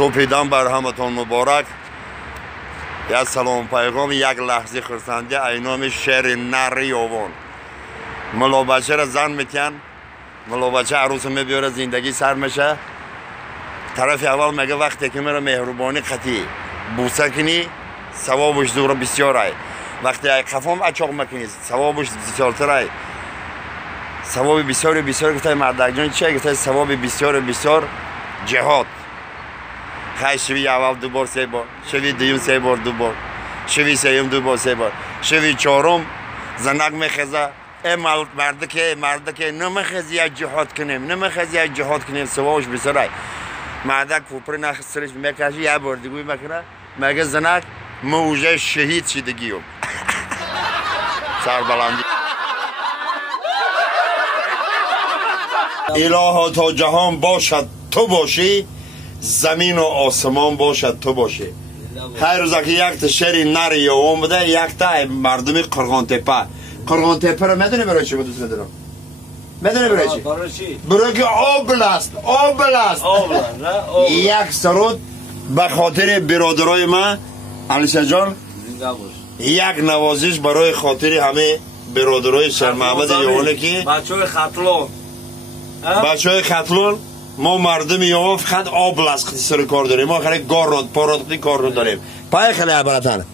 صبحیدن بر همتون مبارک. یا سلام پیغام یک لحظه خرسندی اینام شعر نر یوان. ملا بچه را زن میتین، ملا بچه عروس میبیاره زندگی سر میشه. طرف اول میگه وقتی که میره مهربانی قطعی بوسه کنی ثوابش دور بسیاره. وقتی قفام اچاق میکنی ثوابش بسیارتره. ثواب بسیار بسیار گفته مردک جان چیه؟ گفته ثواب بسیار بسیار جهاد. خیلی شوی اول دو بار سه بار، شوی دوم سه بار دو بار، شوی سوم دو بار سه بار، شوی چهارم زنک میخزه. مرد که نمیخزی یک جهاد کنیم، نمیخزی یک جهاد کنیم ثوابش بسیاره. مردک کوپر نخ سرش میکشه یه بار دیگه میکنه میگه زنک موجه شهید شدگیم. سربلندی الها تا جهان باشد تو باشی، زمین و آسمان باشد تو باشی. هر روز که یک تا شعر نر یوم بده، یک تا مردمی قرغان تپه رو میدونی برای چی دوست ندارم؟ میدونی برای چی؟ برای که آبلاست. یک سرود به خاطر برادرای من علیشه جان، یک نوازش برای خاطر همه برادرای شهر محمد یوانه که بچه های خطلون ما مردم یوان فقط آبلاست سر کار داریم. ما خیلی گار راد پاراد کار رو داریم. پای خیلی عبارتن